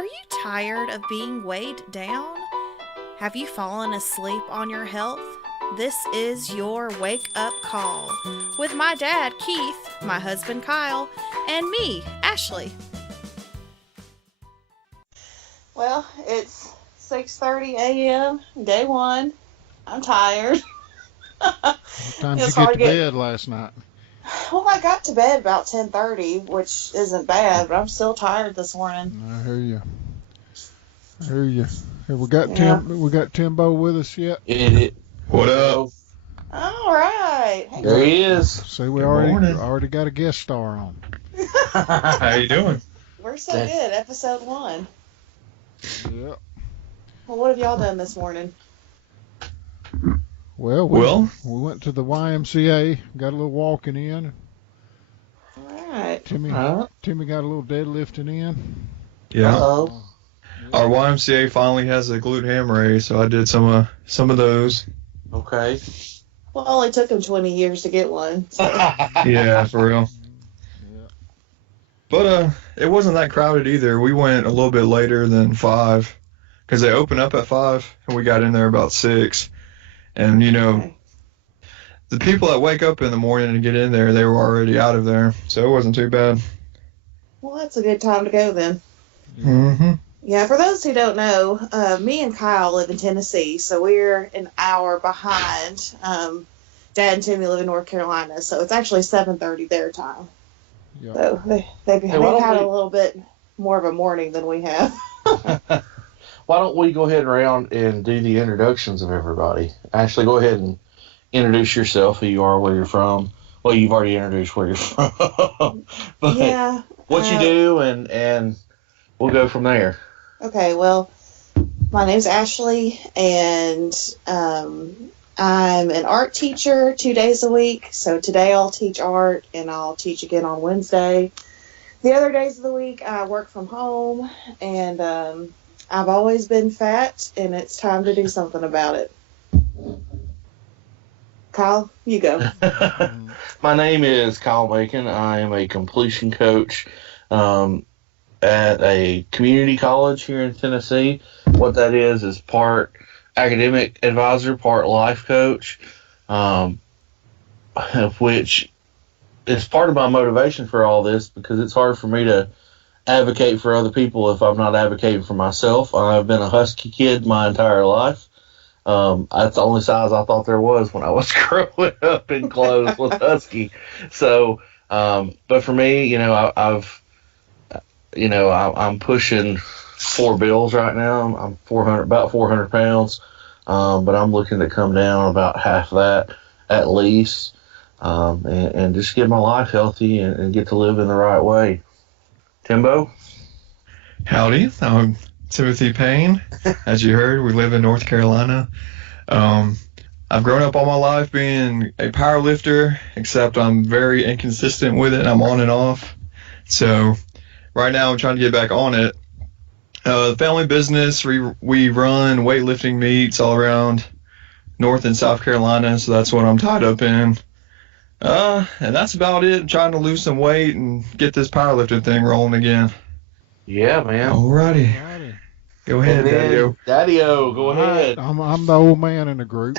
Are you tired of being weighed down? Have you fallen asleep on your health? This is your wake up call with my dad, Keith, my husband, Kyle, and me, Ashley. Well, it's 6:30 a.m., day one. I'm tired. What time did It's you get hard to to get- bed last night? Well, I got to bed about 10:30, which isn't bad, but I'm still tired this morning. I hear you. Have we got Yeah. We got Timbo with us yet? What up? All right. Hey, There he is. See, we Good already morning. got a guest star on. How you doing? we're so good. Episode 1. Yeah. Well, what have y'all done this morning? Well, we went to the YMCA, got a little walking in. All right. Timmy got a little deadlifting in. Yeah. Uh-oh. Our YMCA finally has a glute ham raise, so I did some of those. Okay. Well, it only took him 20 years to get one. So. Yeah, for real. Yeah. But it wasn't that crowded either. We went a little bit later than 5 because they open up at 5 and we got in there about 6. And Okay. the people that wake up in the morning and get in there, they were already out of there, so it wasn't too bad. Well, that's a good time to go then. Mm-hmm. Yeah, for those who don't know, me and Kyle live in Tennessee, so we're an hour behind. Dad and Timmy live in North Carolina, so it's actually 7:30 their time. Yeah. So they've why don't had we- a little bit more of a morning than we have. Why don't we go ahead around and do the introductions of everybody? Ashley, go ahead and introduce yourself, who you are, where you're from. Well, you've already introduced where you're from. But Yeah. what you do, and we'll go from there. Okay, well, my name's Ashley, and I'm an art teacher 2 days a week. So today I'll teach art, and I'll teach again on Wednesday. The other days of the week, I work from home, and I've always been fat, and it's time to do something about it. Kyle, you go. My name is Kyle Macon. I am a completion coach at a community college here in Tennessee. What that is part academic advisor, part life coach, which is part of my motivation for all this, because it's hard for me to advocate for other people if I'm not advocating for myself. I've been a husky kid my entire life. That's the only size I thought there was when I was growing up in clothes was husky. So, but for me, I'm pushing 4 bills right now. I'm about 400 pounds. But I'm looking to come down about half that at least, and just get my life healthy and get to live in the right way. Timbo? Howdy, I'm Timothy Payne. As you heard, we live in North Carolina. I've grown up all my life being a power lifter, except I'm very inconsistent with it. I'm on and off. So right now I'm trying to get back on it. The family business, we run weightlifting meets all around North and South Carolina, so that's what I'm tied up in. And that's about it. I'm trying to lose some weight and get this powerlifting thing rolling again. Yeah, man. Alrighty. Alrighty. Go ahead, And then, Daddy-o. Daddy-o, go All right, ahead. I'm the old man in the group.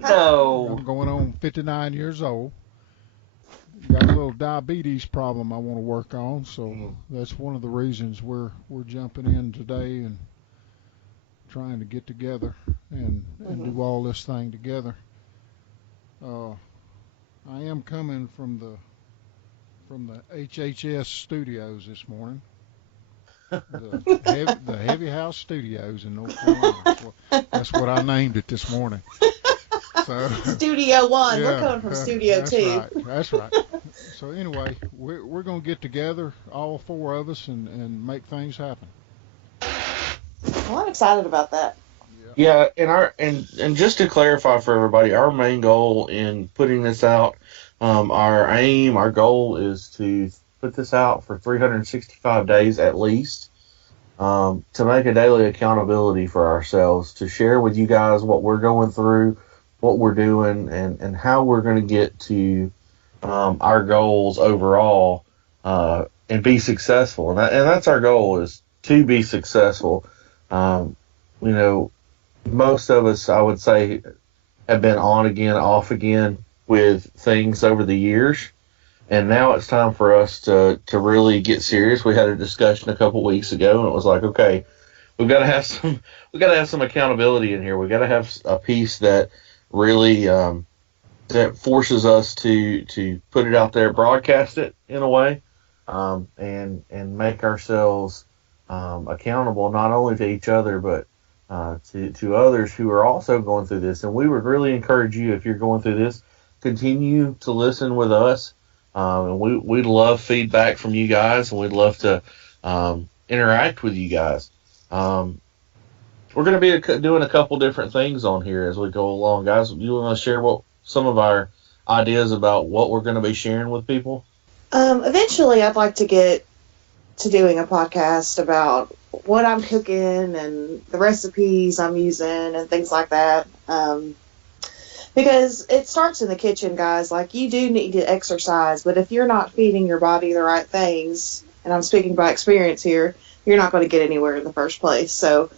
No. I'm going on 59 years old. Got a little diabetes problem I want to work on, so that's one of the reasons we're jumping in today and trying to get together and do all this thing together. I am coming from the HHS studios this morning. The Heavy House Studios in North Carolina. That's what I named it this morning. So, Studio 1. We're yeah, coming from Studio that's 2. Right, that's right. So anyway, we're going to get together, all 4 of us, and make things happen. Well, I'm excited about that. Yeah, and just to clarify for everybody, our main goal in putting this out, our goal is to put this out for 365 days at least, to make a daily accountability for ourselves, to share with you guys what we're going through, what we're doing, and how we're going to get to our goals overall, and be successful. And that's our goal, is to be successful. You know, most of us, I would say, have been on again, off again with things over the years. And now it's time for us to really get serious. We had a discussion a couple weeks ago, and it was like, okay, we've got to have some accountability in here. We've got to have a piece that really that forces us to put it out there, broadcast it in a way, and make ourselves accountable not only to each other but to others who are also going through this. And we would really encourage you, if you're going through this, continue to listen with us. And we'd love feedback from you guys, and we'd love to interact with you guys. We're going to be doing a couple different things on here as we go along. Guys, you want to share some of our ideas about what we're going to be sharing with people? Eventually, I'd like to get to doing a podcast about what I'm cooking and the recipes I'm using and things like that. Because it starts in the kitchen, guys. Like, you do need to exercise, but if you're not feeding your body the right things, and I'm speaking by experience here, you're not going to get anywhere in the first place. So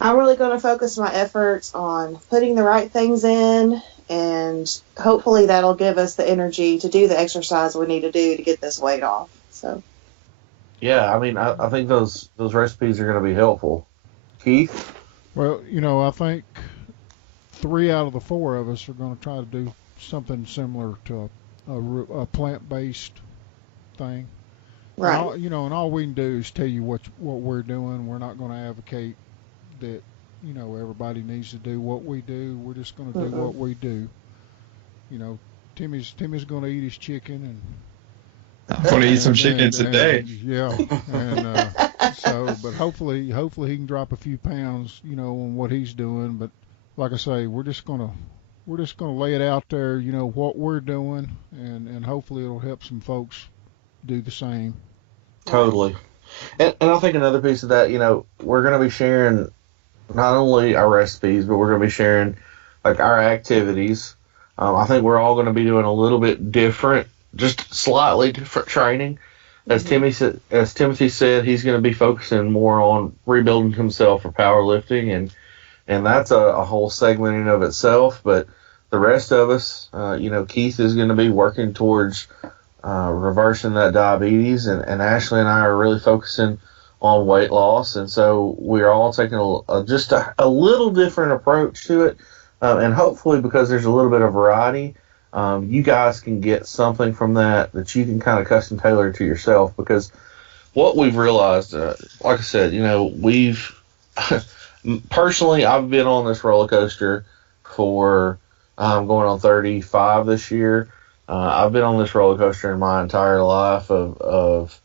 I'm really going to focus my efforts on putting the right things in, and hopefully that'll give us the energy to do the exercise we need to do to get this weight off. So, yeah, I mean, I think those recipes are going to be helpful. Keith? Well, I think 3 out of the 4 of us are going to try to do something similar to a plant-based thing. right. And all we can do is tell you what we're doing. We're not going to advocate that everybody needs to do what we do. We're just going to do what we do. Timmy's going to eat his chicken, and I'm going to eat some chicken today. Yeah, and but hopefully he can drop a few pounds, on what he's doing. But like I say, we're just gonna lay it out there, what we're doing, and hopefully it'll help some folks do the same. Totally. And I think another piece of that, we're going to be sharing not only our recipes, but we're going to be sharing like our activities. I think we're all going to be doing a little bit different, just slightly different training. As Timothy said, he's going to be focusing more on rebuilding himself for powerlifting, and that's a whole segment in and of itself. But the rest of us, Keith is going to be working towards reversing that diabetes, and Ashley and I are really focusing on weight loss, and so we're all taking just a little different approach to it, and hopefully, because there's a little bit of variety, you guys can get something from that you can kind of custom tailor to yourself. Because what we've realized, like I said, we've personally, I've been on this roller coaster for going on 35 this year. I've been on this roller coaster in my entire life of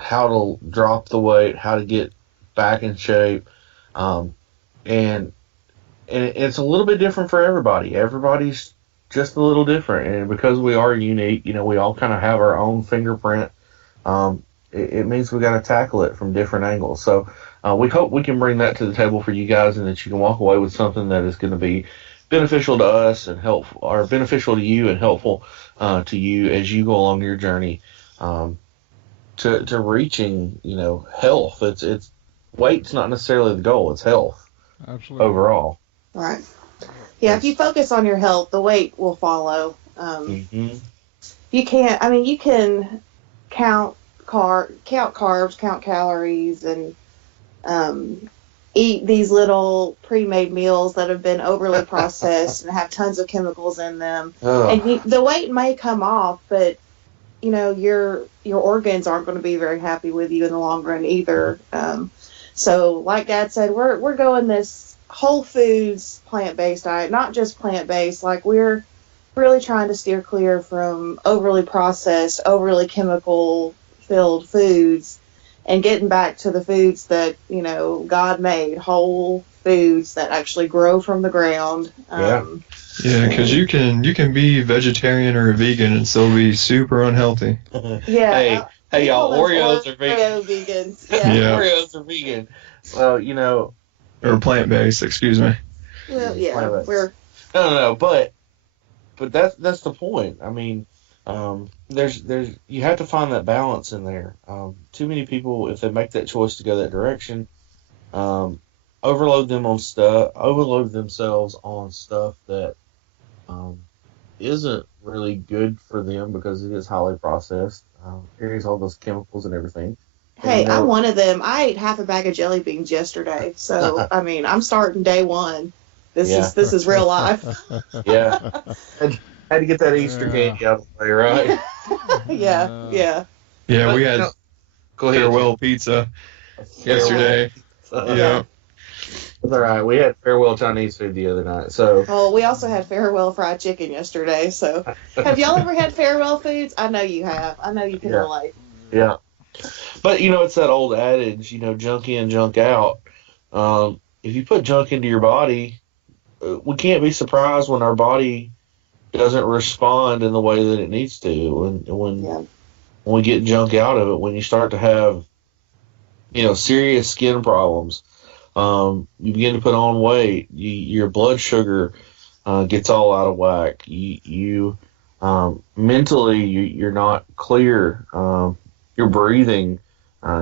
how to drop the weight, how to get back in shape, and it's a little bit different for everybody. Everybody's just a little different, and because we are unique, we all kind of have our own fingerprint. It means we got to tackle it from different angles. So we hope we can bring that to the table for you guys, and that you can walk away with something that is going to be beneficial to us and helpful, or beneficial to you and helpful to you as you go along your journey to reaching, health. It's weight's not necessarily the goal; it's health. Absolutely. Overall. Right. Yeah, if you focus on your health, the weight will follow. You can count carbs, count calories, and eat these little pre-made meals that have been overly processed and have tons of chemicals in them. And the weight may come off, but your organs aren't going to be very happy with you in the long run either. So like Dad said, we're going this whole foods plant-based diet, not just plant-based. Like, we're really trying to steer clear from overly processed, overly chemical filled foods, and getting back to the foods that God made, whole foods that actually grow from the ground. Yeah, because you can be vegetarian or a vegan and still be super unhealthy. Yeah. Hey, y'all, Oreos are vegan. Vegans. Yeah. Oreos are vegan. Well, or plant-based, excuse me. Well, yeah, No, but that's the point. I mean, there's you have to find that balance in there. Too many people, if they make that choice to go that direction, overload themselves on stuff that isn't really good for them because it is highly processed. Carries all those chemicals and everything. Hey, And I'm one of them. I ate half a bag of jelly beans yesterday, so I mean, I'm starting day one. This is real life. Yeah, had to get that Easter candy out of the way, right? Yeah. Yeah, But, we you had know, go ahead. farewell pizza yesterday. Yeah. It's all right. We had farewell Chinese food the other night, so Oh, we also had Farewell fried chicken yesterday. So, have y'all ever had Farewell foods? I know you have. I know you can Yeah. relate. yeah. But it's that old adage, junk in, junk out. If you put junk into your body, we can't be surprised when our body doesn't respond in the way that it needs to. When Yeah. when we get junk out of it, when you start to have serious skin problems, you begin to put on weight, your blood sugar gets all out of whack. You mentally you're not clear. Your breathing,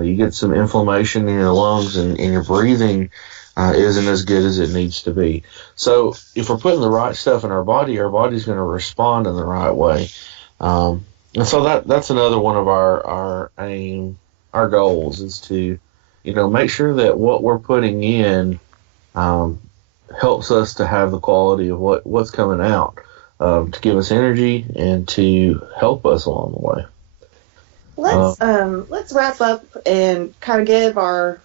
you get some inflammation in your lungs, and your breathing isn't as good as it needs to be. So if we're putting the right stuff in our body's going to respond in the right way. And so that's another one of our goals is to, make sure that what we're putting in helps us to have the quality of what's coming out, to give us energy and to help us along the way. Let's wrap up and kind of give our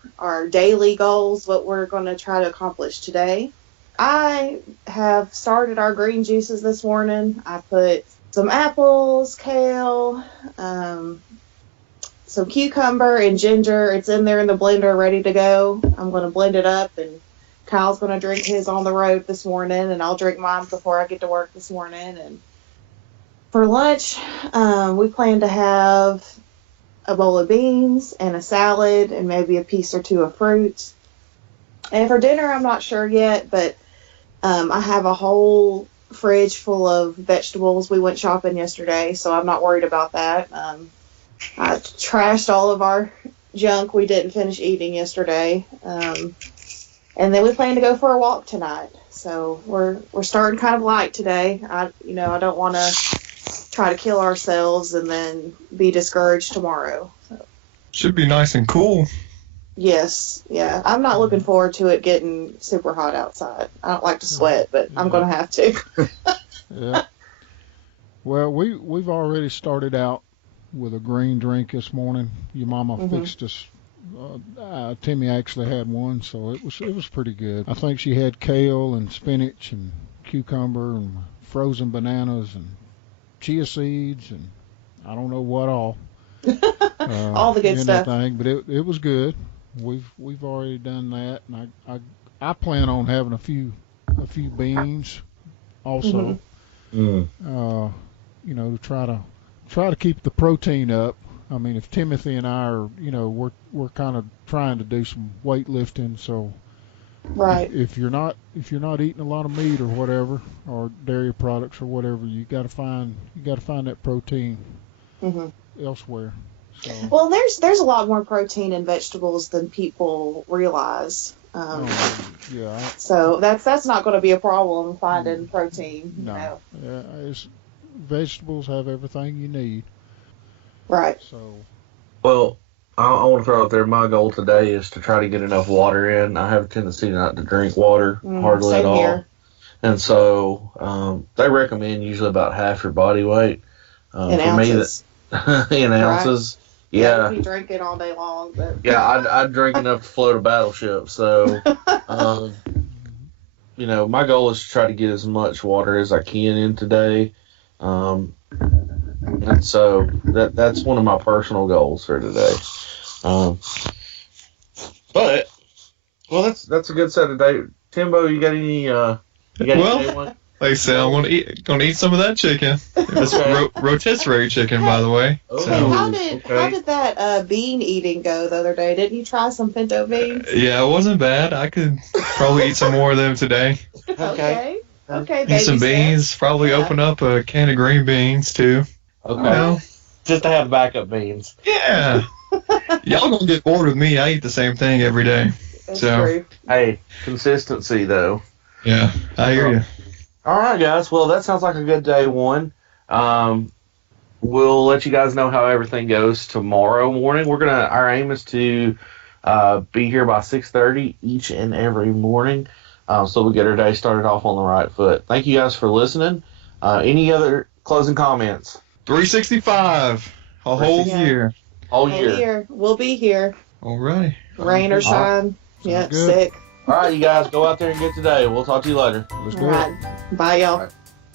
daily goals, what we're going to try to accomplish today. I have started our green juices this morning. I put some apples, kale, some cucumber and ginger. It's in there in the blender, ready to go. I'm going to blend it up, and Kyle's going to drink his on the road this morning, and I'll drink mine before I get to work this morning. And for lunch, we plan to have a bowl of beans and a salad and maybe a piece or two of fruit. And for dinner, I'm not sure yet, but I have a whole fridge full of vegetables. We went shopping yesterday, so I'm not worried about that. I trashed all of our junk we didn't finish eating yesterday. And then we plan to go for a walk tonight. So we're starting kind of light today. I don't want to try to kill ourselves and then be discouraged tomorrow. So, Should be nice and cool. yes, yeah. I'm not looking forward to it getting super hot outside. I don't like to sweat, but I'm going to have to. Yeah. Well, we've already started out with a green drink this morning. Your mama fixed us. Timmy actually had one, so it was pretty good. I think she had kale and spinach and cucumber and frozen bananas and chia seeds and I don't know what all. All the good stuff. But it was good. We've already done that, and I plan on having a few beans also. To try to keep the protein up. I mean, if Timothy and I are, we're kind of trying to do some weightlifting, so Right. if you're not eating a lot of meat or whatever, or dairy products or whatever, you got to find that protein elsewhere. So, Well, there's a lot more protein in vegetables than people realize. yeah. So that's not going to be a problem finding protein. No. Vegetables have everything you need. Right. So. Well, I want to throw out there, my goal today is to try to get enough water in. I have a tendency not to drink water hardly same at all. here. And so they recommend usually about half your body weight. In for ounces. me, in ounces. Yeah. If you drink it all day long. But... Yeah, I'd drink enough to float a battleship. So, my goal is to try to get as much water as I can in today. And so that's one of my personal goals for today. But that's a good set of day. Timbo, you got any? Any one? Like I said, I'm gonna eat some of that chicken. It's rotisserie chicken, by the way. Oh. Hey, So, how did that bean eating go the other day? Didn't you try some pinto beans? yeah, it wasn't bad. I could probably eat some more of them today. Okay. Eat some baby beans. Probably Yeah. open up a can of green beans too. Okay. You know? Just to have backup beans. Yeah. Y'all gonna get bored with me. I eat the same thing every day. That's So- true. Hey, consistency though. Yeah, I hear you. All right, guys. Well, that sounds like a good day one. We'll let you guys know how everything goes tomorrow morning. Our aim is to be here by 6:30 each and every morning, so we get our day started off on the right foot. Thank you guys for listening. Any other closing comments? 365 a whole Yeah. year. All Whole year. year. We'll be here. All right. Rain or shine. Yeah, good. sick. All right, you guys go out there and get today. We'll talk to you later. Let's All do it. right. Bye, y'all.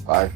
Bye.